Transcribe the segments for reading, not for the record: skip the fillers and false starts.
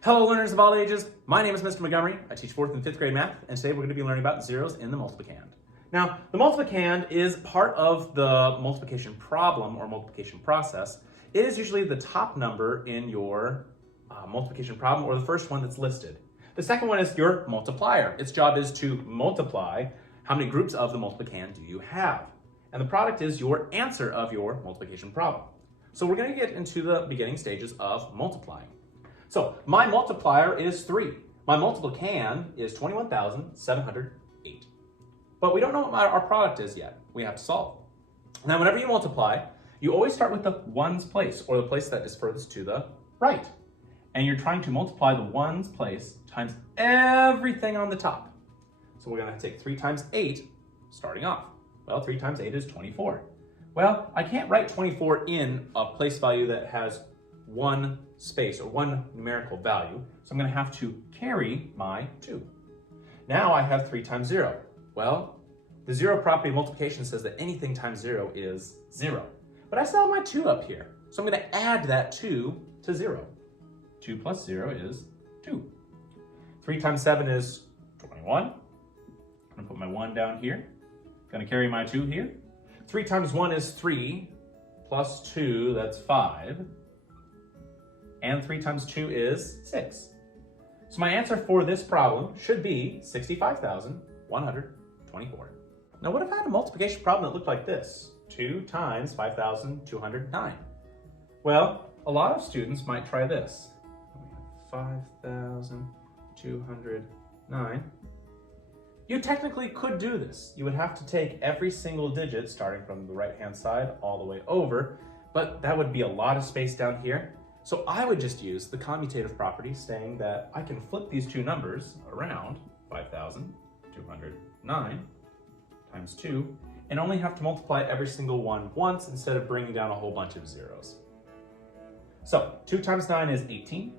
Hello learners of all ages, my name is Mr. Montgomery. I teach 4th and 5th grade math, and today we're going to be learning about zeros in the multiplicand. Now, the multiplicand is part of the multiplication problem or multiplication process. It is usually the top number in your multiplication problem, or the first one that's listed. The second one is your multiplier. Its job is to multiply how many groups of the multiplicand do you have. And the product is your answer of your multiplication problem. So we're going to get into the beginning stages of multiplying. So my multiplier is 3. My multiplicand is 21,708. But we don't know what our product is yet. We have to solve. Now, whenever you multiply, you always start with the ones place, or the place that is furthest to the right. And you're trying to multiply the ones place times everything on the top. So we're going to take 3 times 8 starting off. Well, 3 times 8 is 24. Well, I can't write 24 in a place value that has one space or one numerical value, so I'm going to have to carry my 2. Now I have 3 times 0. Well, the 0 property of multiplication says that anything times 0 is 0. But I still have my 2 up here, so I'm going to add that 2 to 0. 2 plus 0 is 2. 3 times 7 is 21. I'm going to put my 1 down here. Going to carry my 2 here. 3 times 1 is 3, plus 2, that's 5. And 3 times 2 is 6. So my answer for this problem should be 65,124. Now what if I had a multiplication problem that looked like this? 2 times 5,209. Well, a lot of students might try this. We have 5,209. You technically could do this. You would have to take every single digit starting from the right-hand side all the way over, but that would be a lot of space down here. So I would just use the commutative property saying that I can flip these two numbers around, 5,209 times 2, and only have to multiply every single one once instead of bringing down a whole bunch of zeros. So 2 times 9 is 18.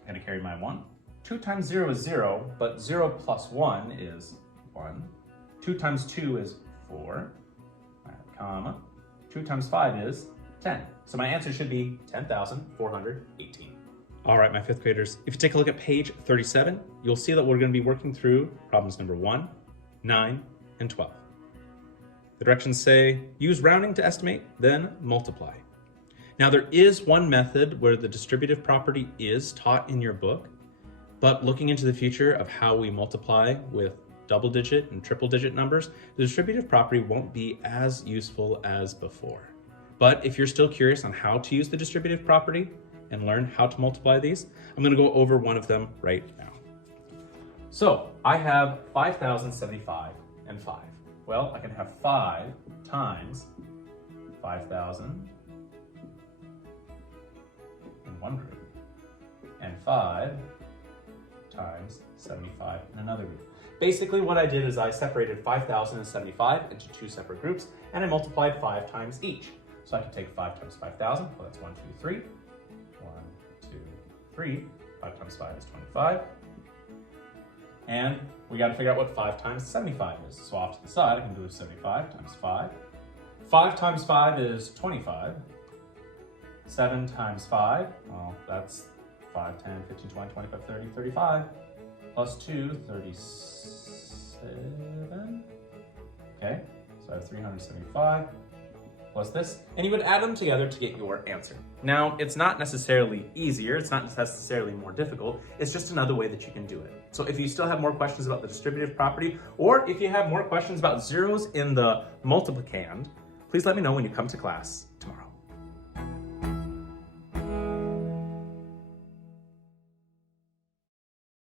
I'm going to carry my 1. 2 times 0 is 0, but 0 plus 1 is 1. 2 times 2 is 4, comma. 2 times 5 is 10. So my answer should be 10,418. All right, my 5th graders, if you take a look at page 37, you'll see that we're going to be working through problems number 1, 9, and 12. The directions say, use rounding to estimate, then multiply. Now there is one method where the distributive property is taught in your book, but looking into the future of how we multiply with double-digit and triple-digit numbers, the distributive property won't be as useful as before. But if you're still curious on how to use the distributive property and learn how to multiply these, I'm going to go over one of them right now. So I have 5,075 and 5. Well, I can have 5 times 5,000 in one group, and 5 times 75 in another group. Basically what I did is I separated 5,075 into 2 separate groups, and I multiplied 5 times each. So I can take 5 times 5,000, well that's 1, 2, 3. 1, 2, 3. 5 times 5 is 25. And we got to figure out what 5 times 75 is. So off to the side, I can do 75 times 5. 5 times 5 is 25. 7 times 5, well, that's 5, 10, 15, 20, 25, 30, 35. Plus 2, 37. Okay, so I have 375. Plus this, and you would add them together to get your answer. Now, it's not necessarily easier, it's not necessarily more difficult, it's just another way that you can do it. So if you still have more questions about the distributive property, or if you have more questions about zeros in the multiplicand, please let me know when you come to class tomorrow.